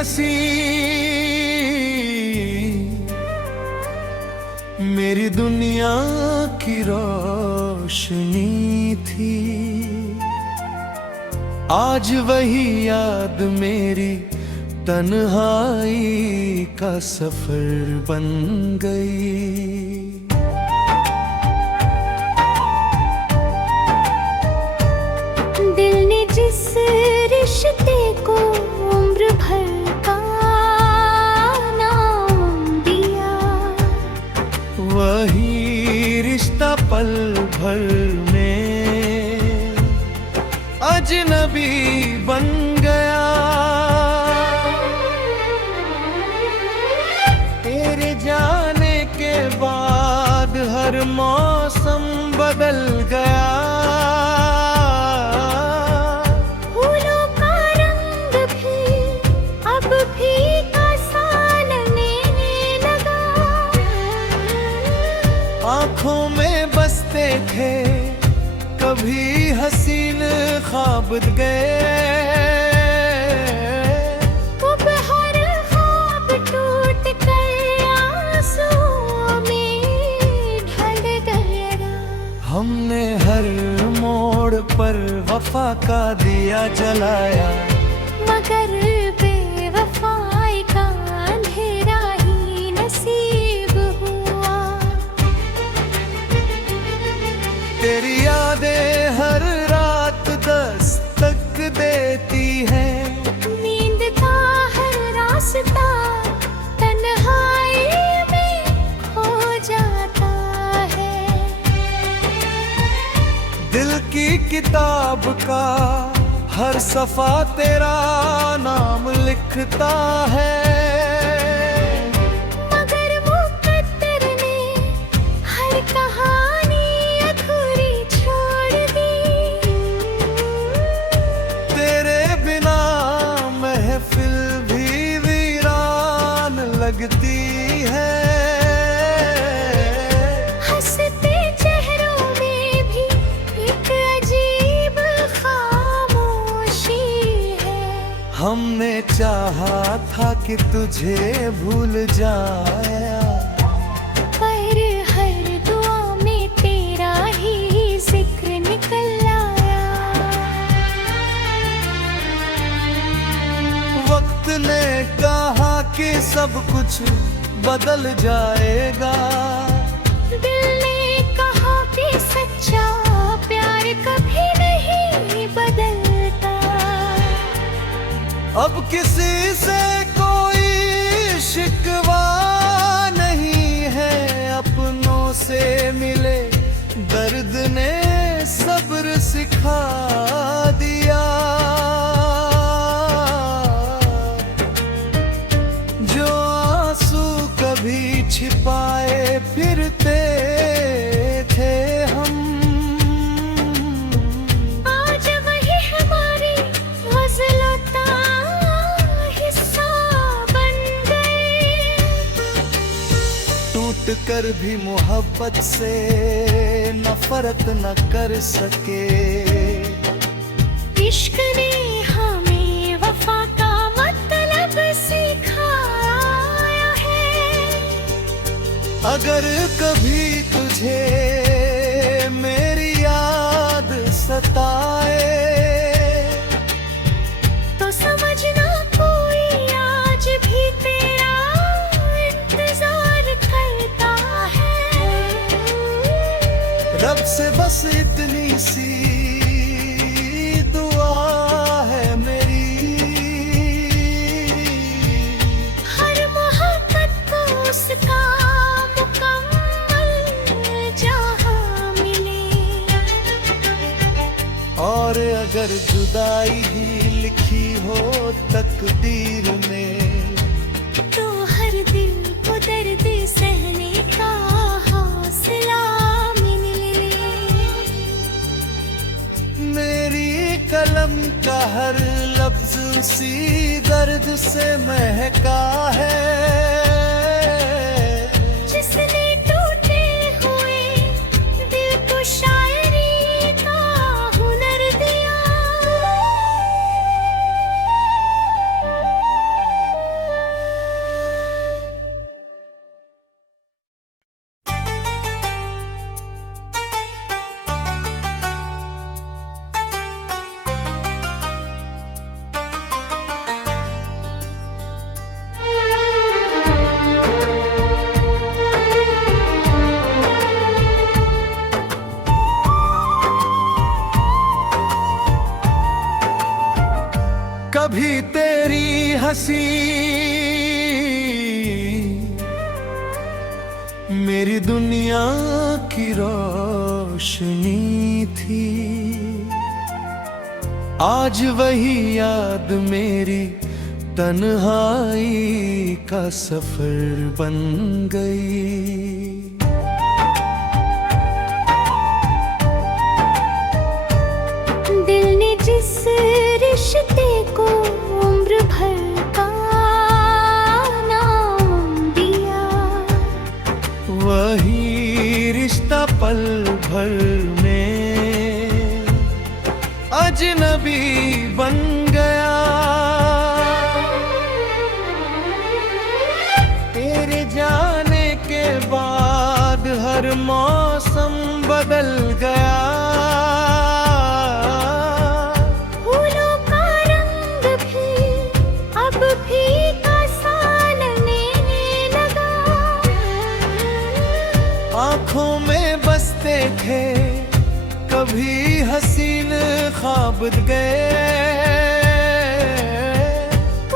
हंसी मेरी दुनिया की रोशनी थी। आज वही याद मेरी तन्हाई का सफर बन गई। दिल ने जिस रिश्ते को उम्र भर का नाम दिया, वही रिश्ता पल भर में अजनबी बन गया। तेरे जाने के बाद हर मौसम बदल गया। फूलों का रंग भी अब फीका सा लगने लगा। आँखों में बसते थे कभी हसीन ख्वाब गए। अब हर ख्वाब टूट कर आंसुओं में ढल गया। हमने हर मोड़ पर वफा का दिया जलाया, मगर बेवफाई का अंधेरा ही नसीब हुआ। तेरी यादें हर रात दस्तक देती है। नींद का हर रास्ता तन्हाई में खो जाता है। दिल की किताब का हर सफा तेरा नाम लिखता है। मगर मुक़द्दर ने हर कहानी अधूरी छोड़ दी। तेरे बिना महफिल भी वीरान लगती है। हंसते चेहरों में भी एक अजीब खामोशी है। हमने चाहा था कि तुझे भूल जाया, पर हर दुआ में तेरा ही जिक्र निकल आया। वक्त ने कहा कि सब कुछ बदल जाएगा। दिल ने कहा कि सच्चा प्यार कभी नहीं बदलता। अब किसी से कोई शिकवा नहीं है, अपनों से मिले दर्द ने सब्र सिखा दिया। जो आंसू कभी छिपाए फिरते थे हम, आज वही हमारी गज़लों का हिस्सा बन गए। टूट कर भी मोहब्बत से नफरत न कर सके। इश्क ने हमें वफा का मतलब सिखाया है। अगर कभी तुझे मेरी याद सताए, तो समझना कोई आज भी तेरा इंतजार करता है। रब से बस इतनी सी दुआ है मेरी। हर मोहब्बत को उसका मुकम्मल जहाँ मिले। और अगर जुदाई ही लिखी हो तकदीर में, तो हर दिल को दर्द सहने का हौसला मिले। मेरी कलम का हर लफ्ज उसी दर्द से महका है। जिसने टूटे हुए दिल को शायरी का हुनर दिया। हंसी मेरी दुनिया की रोशनी थी। आज वही याद मेरी तन्हाई का सफर बन गई। दिल ने जिस रिश्ते को उम्र भर का नाम दिया, वही रिश्ता पल भर में अजनबी बन गया। तेरे जाने के बाद हर मौसम बदल गया। फूलों का रंग भी अब फीका सा लगने लगा। आँखों में बसते थे कभी हसीन ख्वाब गए।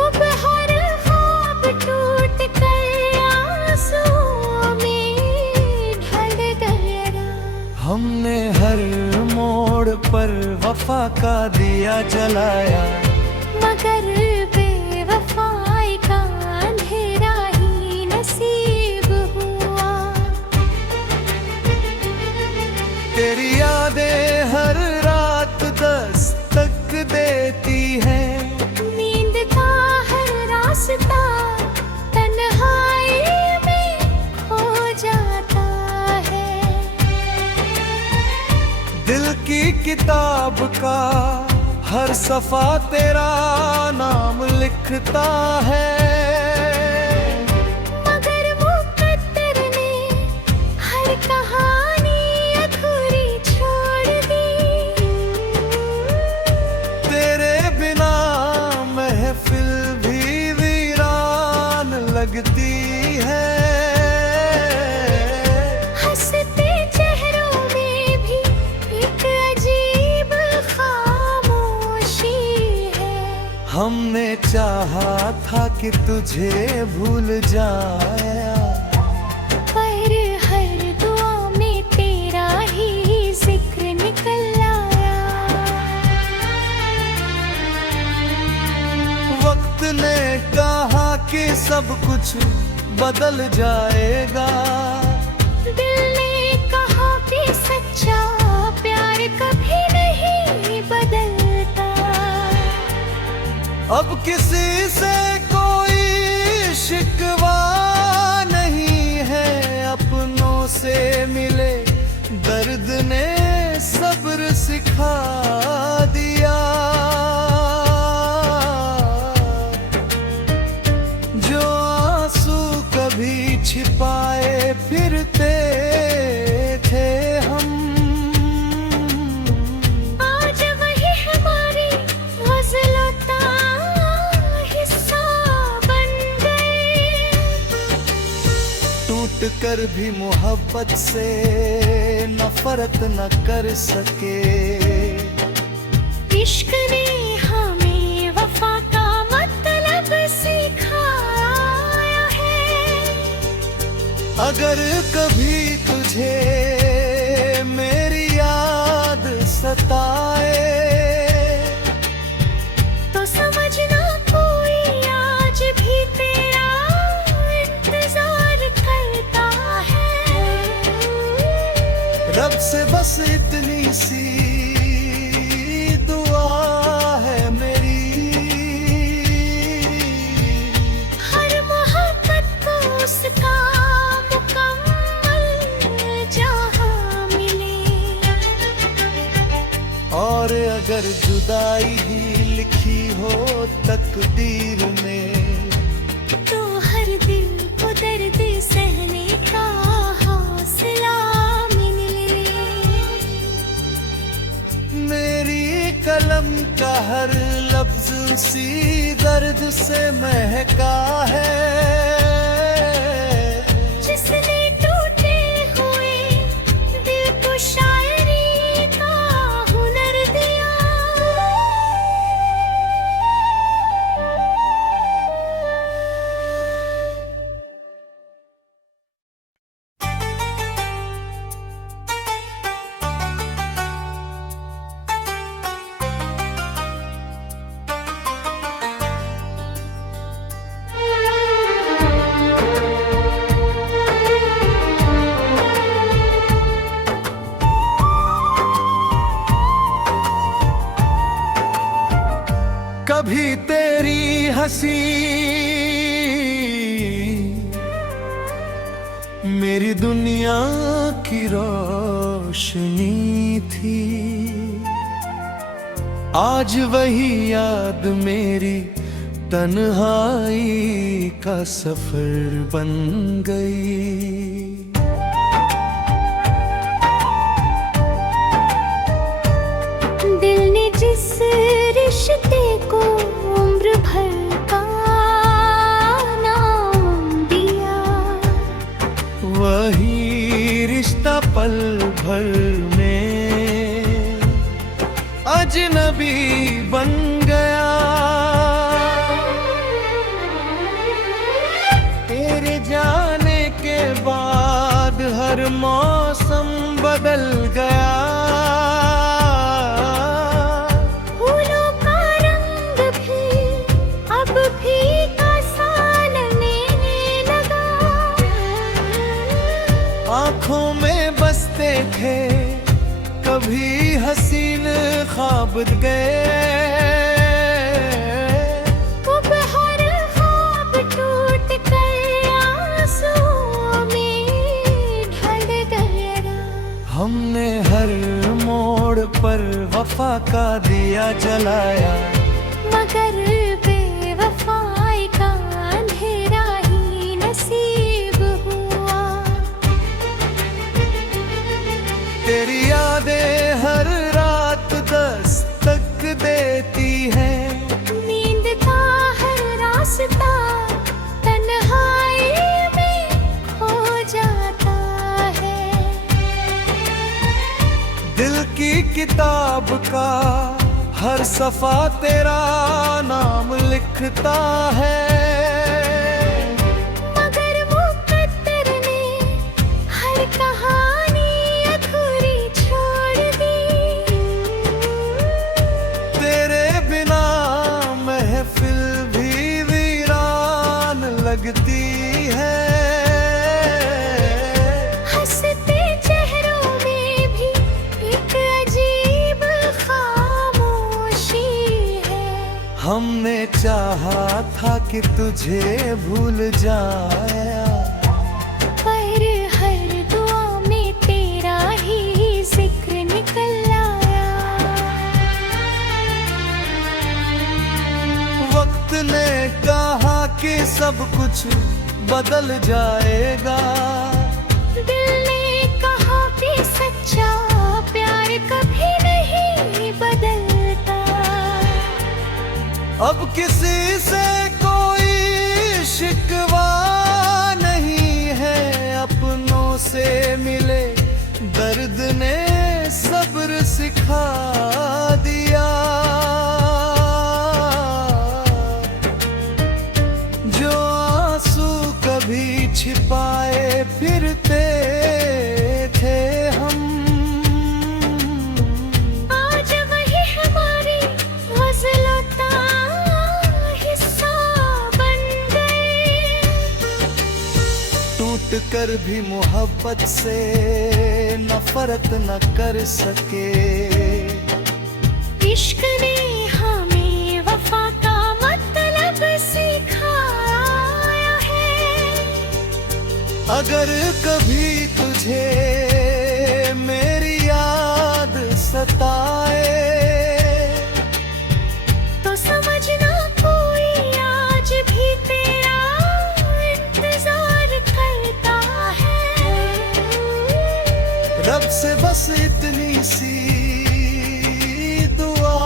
अब हर ख्वाब टूट कर आंसुओं में ढल गया। हमने हर मोड़ पर वफा का दिया जलाया, मगर बेवफाई का अंधेरा ही नसीब हुआ। तेरी यादें हर रात दस्तक देती है। नींद का हर रास्ता तन्हाई में खो जाता है। दिल की किताब का हर सफा तेरा नाम लिखता है। मगर मुक़द्दर ने हर कहानी अधूरी छोड़ दी। तेरे बिना महफिल भी वीरान लगती है। हंसते चेहरों में भी एक अजीब खामोशी है। हमने चाहा था कि तुझे भूल जाया, पर हर दुआ में तेरा ही जिक्र निकल आया। वक्त ने कहा कि सब कुछ बदल जाएगा। दिल ने कहा कि सच्चा प्यार कभी नहीं बदलता। अब किसी से कोई शिकवा नहीं है, अपनों से मिले दर्द ने सब्र सिखा दिया। जो आंसू कभी छिपाए फिरते थे हम, आज वही हमारी गज़लों का हिस्सा बन गए। टूट कर भी मोहब्बत से नफरत न कर सके। इश्क ने हमें वफा का मतलब सिखाया है। अगर कभी तुझे मेरी याद सताए, तो समझना कोई आज भी तेरा इंतजार करता है। रब से बस इतनी सी दुआ है मेरी, हर मोहब्बत को उसका मुकम्मल जहाँ मिले। और अगर जुदाई ही लिखी हो तकदीर में, तो हर दिल को दर्द सहने का हौसला मिले। मेरी कलम का हर लफ्ज उसी दर्द से महका है। जिसने टूटे हुए दिल को शायरी का हुनर दिया। हंसी मेरी दुनिया की रोशनी थी। आज वही याद मेरी तन्हाई का सफर बन गई। दिल ने जिस रिश्ते को उम्र भर का नाम दिया, वही रिश्ता पल भर में अजनबी बन गया। तेरे जाने के बाद हर मौसम बदल गया। फूलों का रंग भी अब फीका सा लगने लगा। आँखों में बसते थे कभी हसीन ख्वाब गए। अब हर ख्वाब टूट कर आंसुओं में ढल गया। हमने हर मोड़ पर वफा का दिया जलाया, मगर बेवफाई का अंधेरा ही नसीब हुआ। तेरी यादें हर रात दस्तक देती है। नींद का हर रास्ता तन्हाई में खो जाता है। दिल की किताब का हर सफा तेरा नाम लिखता है। मगर मुक़द्दर ने हर कहानी अधूरी छोड़ दी। तेरे बिना महफिल भी वीरान लगती है। हंसते चेहरों में भी एक अजीब खामोशी है। हमने चाहा था कि तुझे भूल जाया, पर हर दुआ में तेरा ही जिक्र निकल आया। वक्त ने कहा कि सब कुछ बदल जाएगा। दिल ने कहा कि सच्चा प्यार कभी नहीं बदलता। अब किसी से कोई शिकवा नहीं है, अपनों से मिले दर्द ने सब्र सिखा दिया। जो आंसू कभी छिपाए फिरते थे हम, आज वही हमारी गज़लों का हिस्सा बन गए। टूट कर भी मोहब्बत से नफरत न कर सके। इश्क ने हमें वफा का मतलब सिखाया है। अगर कभी तुझे मेरी याद सताए, तो समझना कोई आज भी तेरा इंतजार करता है। रब से बस इतनी सी दुआ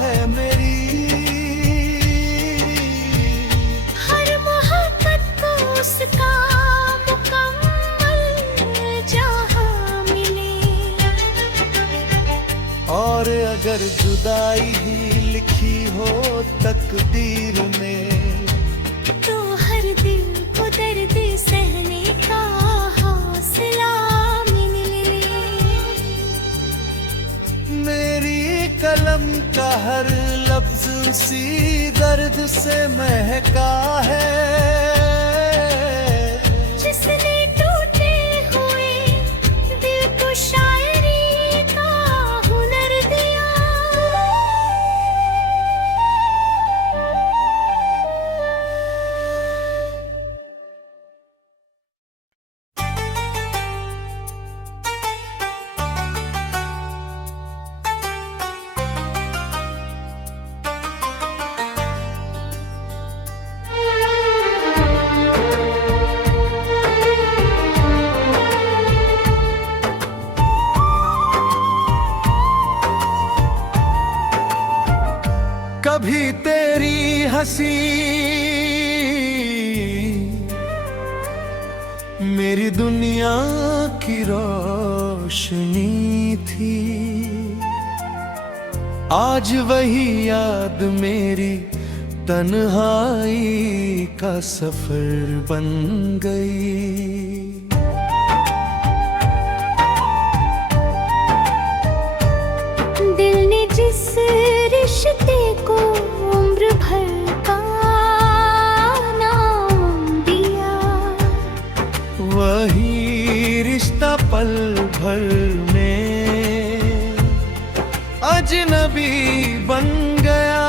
है मेरी, हर मोहब्बत को उसका मुकम्मल जहाँ मिले। और अगर जुदाई ही लिखी हो तकदीर में, तो हर दिल को दर्द सहने का हौसला मिले। मेरी कलम का हर लफ्ज सी दर्द से महका है। जिसने टूटे हुए दिल को शायरी का हुनर दिया। हंसी मेरी दुनिया की रोशनी थी। आज वही याद मेरी तन्हाई का सफर बन गई। दिल ने जिस रिश्ते को उम्र भर का नाम दिया, वही रिश्ता पल भर में अजनबी बन गया।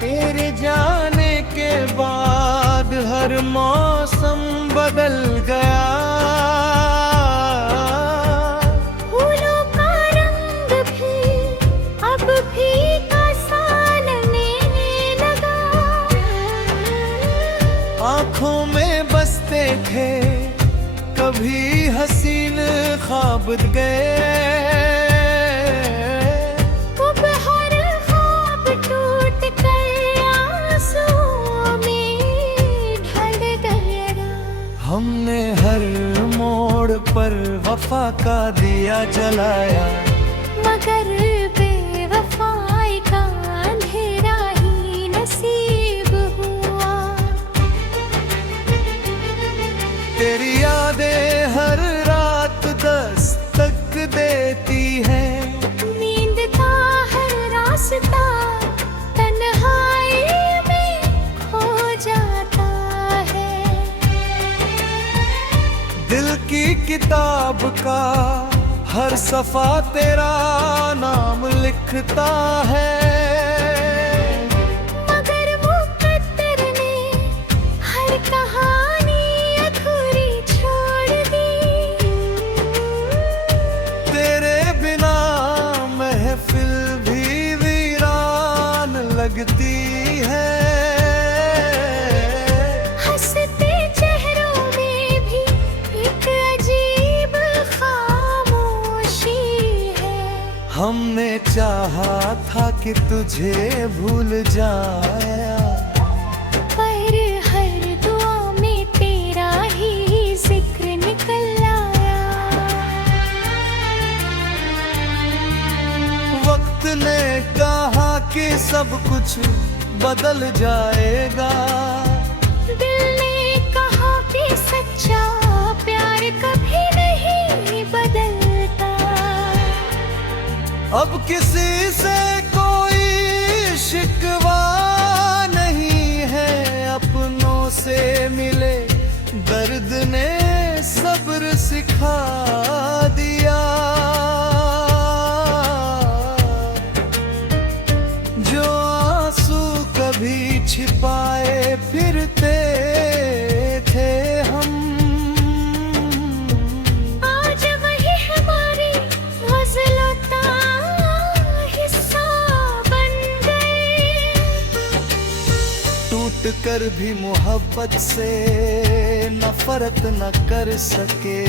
तेरे जाने के बाद हर मौसम बदल गया। फूलों का रंग भी अब फीका सा लगने लगा। आँखों में बसते थे कभी हसीन ख्वाब गए। अब हर ख्वाब टूट कर आंसुओं में ढल गया। हमने हर मोड़ पर वफा का दिया जलाया, मगर बेवफाई का अंधेरा ही नसीब हुआ। तेरी यादें हर रात दस्तक देती है। नींद का हर रास्ता तन्हाई में खो जाता है। दिल की किताब का हर सफा तेरा नाम लिखता है। मगर मुक़द्दर ने हर कहानी अधूरी छोड़ दी। तेरे बिना महफिल भी वीरान लगती है। हंसते चेहरों में भी एक अजीब खामोशी है। हमने चाहा था कि तुझे भूल जाया, पर हर दुआ में तेरा ही जिक्र निकल आया। वक्त ने कहा कि सब कुछ बदल जाएगा। दिल ने कहा कि सच्चा प्यार कभी नहीं बदलता। अब किसी से कोई शिकवा नहीं है, अपनों से मिले दर्द ने सब्र सिखा दिया। जो आंसू कभी छिपाए फिरते थे हम, आज वही हमारी गज़लों का हिस्सा बन गए। टूट कर भी मोहब्बत से नफरत न कर सके।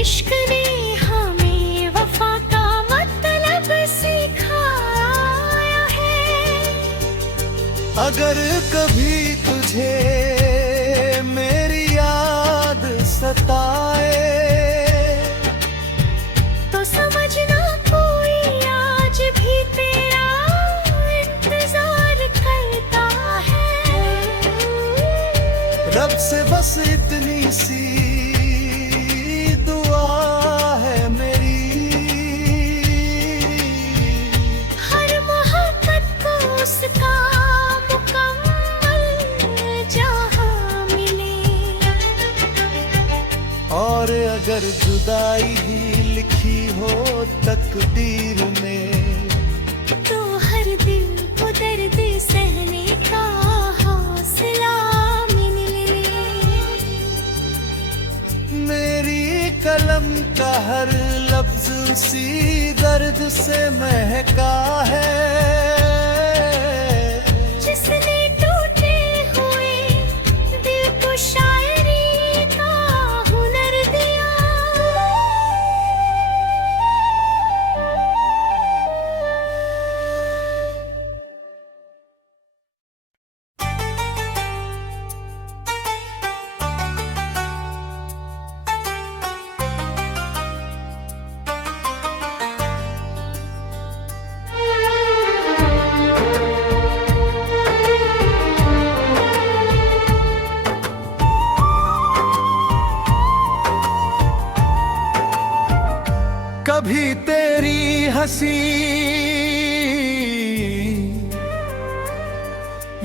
इश्क ने हमें वफा का मतलब सिखाया है। अगर कभी तुझे मेरी याद सताए, तो समझना कोई आज भी तेरा इंतजार करता है। रब से बस इतनी सी दुआ है मेरी। हर मोहब्बत को उसका मुकम्मल जहाँ मिले। और अगर जुदाई ही लिखी हो तकदीर में, तो हर दिल को दर्द सहने का हौसला मिले। मेरी कलम का हर लफ्ज उसी दर्द से महका है। जिसने टूटे हुए दिल को शायरी का हुनर दिया। हंसी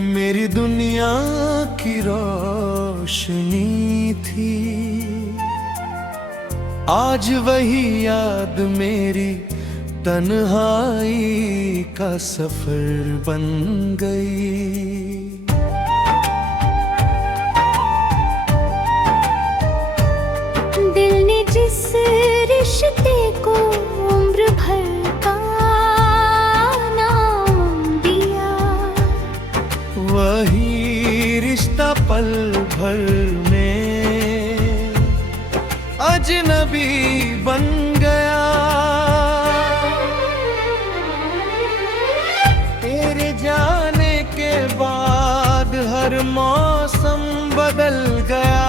मेरी दुनिया की रोशनी थी। आज वही याद मेरी तन्हाई का सफर बन गई। दिल ने जिस रिश्ते को उम्र भर का नाम दिया, वही रिश्ता पल भर में अजनबी बन गया। तेरे जाने के बाद हर मौसम बदल गया।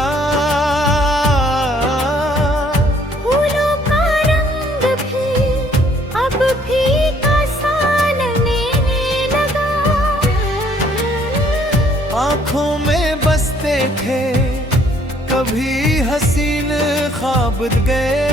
फूलों का रंग भी अब फीका सा लगने लगा। आँखों में बसते थे कभी हसीन ख्वाब गए।